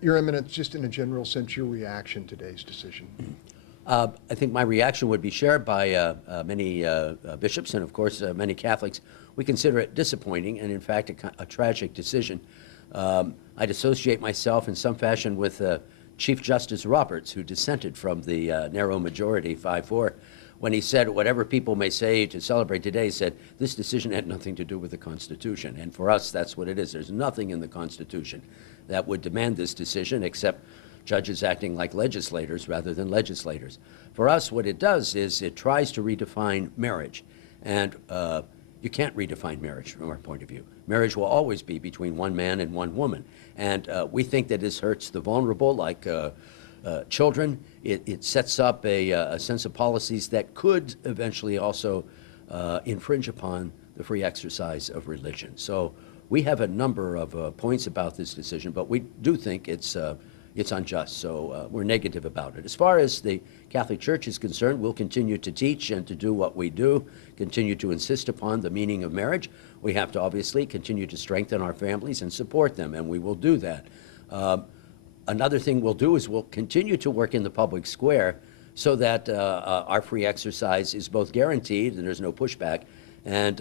Your Eminence, just in a general sense, your reaction to today's decision? I think my reaction would be shared by many bishops and, of course, many Catholics. We consider it disappointing and, in fact, a tragic decision. I'd associate myself in some fashion with Chief Justice Roberts, who dissented from the narrow majority, 5-4, when he said, whatever people may say to celebrate today, he said, this decision had nothing to do with the Constitution. And for us, that's what it is. There's nothing in the Constitution that would demand this decision except judges acting like legislators rather than legislators. For us, what it does is it tries to redefine marriage. And you can't redefine marriage from our point of view. Marriage will always be between one man and one woman. And we think that this hurts the vulnerable, like children. It sets up a sense of policies that could eventually also infringe upon the free exercise of religion. So we have a number of points about this decision, but we do think it's unjust, so we're negative about it. As far as the Catholic Church is concerned, we'll continue to teach and to do what we do, continue to insist upon the meaning of marriage. We have to obviously continue to strengthen our families and support them, and we will do that. Another thing we'll do is we'll continue to work in the public square so that our free exercise is both guaranteed and there's no pushback, and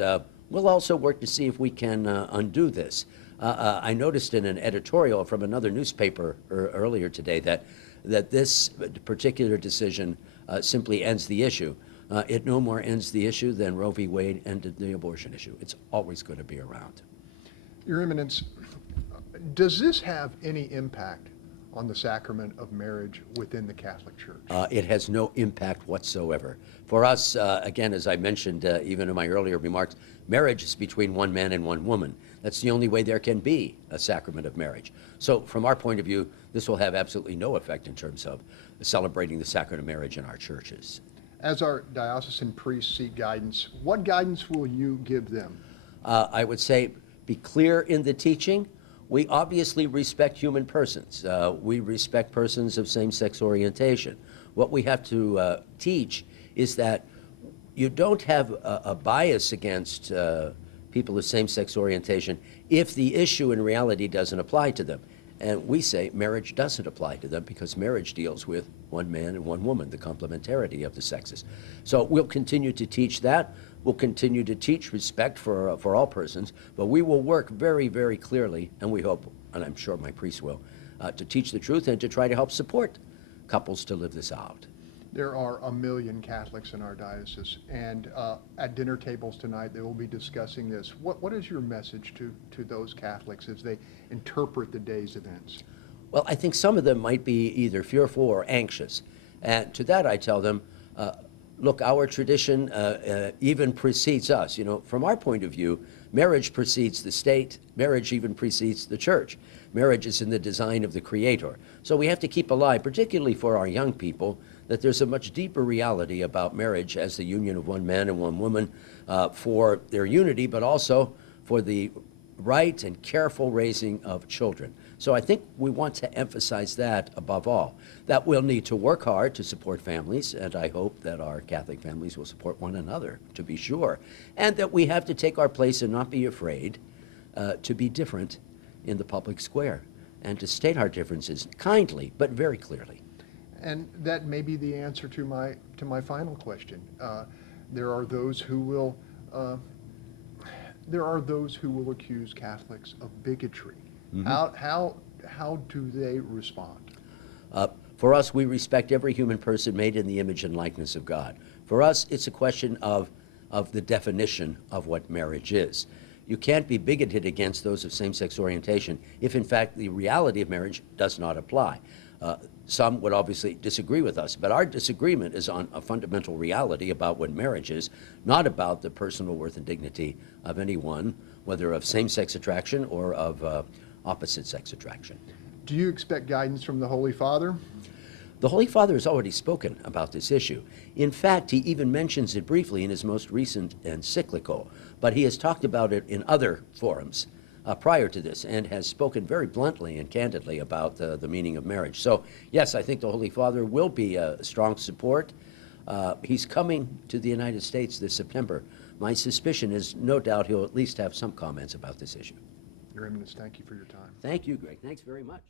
we'll also work to see if we can undo this. I noticed in an editorial from another newspaper earlier today that this particular decision simply ends the issue. It no more ends the issue than Roe v. Wade ended the abortion issue. It's always going to be around. Your Eminence, does this have any impact on the sacrament of marriage within the Catholic Church? It has no impact whatsoever. For us, again, as I mentioned even in my earlier remarks, marriage is between one man and one woman. That's the only way there can be a sacrament of marriage. So from our point of view, this will have absolutely no effect in terms of celebrating the sacrament of marriage in our churches. As our diocesan priests seek guidance, what guidance will you give them? I would say be clear in the teaching. We obviously respect human persons. We respect persons of same-sex orientation. What we have to teach is that you don't have a bias against people of same-sex orientation if the issue in reality doesn't apply to them. And we say marriage doesn't apply to them because marriage deals with one man and one woman, the complementarity of the sexes. So we'll continue to teach that. We'll continue to teach respect for all persons, but we will work very, very clearly, and we hope, and I'm sure my priests will, to teach the truth and to try to help support couples to live this out. There are 1 million Catholics in our diocese, and at dinner tables tonight they will be discussing this. What is your message to those Catholics as they interpret the day's events? Well, I think some of them might be either fearful or anxious. And to that I tell them, look, our tradition even precedes us. You know, from our point of view, marriage precedes the state. Marriage even precedes the church. Marriage is in the design of the Creator. So we have to keep alive, particularly for our young people, that there's a much deeper reality about marriage as the union of one man and one woman for their unity, but also for the right and careful raising of children. So I think we want to emphasize that above all, that we'll need to work hard to support families, and I hope that our Catholic families will support one another, to be sure, and that we have to take our place and not be afraid to be different in the public square and to state our differences kindly, but very clearly. And that may be the answer to my final question. There are those who will accuse Catholics of bigotry. Mm-hmm. How do they respond? For us, we respect every human person made in the image and likeness of God. For us, it's a question of the definition of what marriage is. You can't be bigoted against those of same-sex orientation if, in fact, the reality of marriage does not apply. Some would obviously disagree with us, but our disagreement is on a fundamental reality about what marriage is, not about the personal worth and dignity of anyone, whether of same-sex attraction or of opposite-sex attraction. Do you expect guidance from the Holy Father? The Holy Father has already spoken about this issue. In fact, he even mentions it briefly in his most recent encyclical, but he has talked about it in other forums prior to this and has spoken very bluntly and candidly about the meaning of marriage. So, yes, I think the Holy Father will be a strong support. He's coming to the United States this September. My suspicion is no doubt he'll at least have some comments about this issue. Your Eminence, thank you for your time. Thank you, Greg. Thanks very much.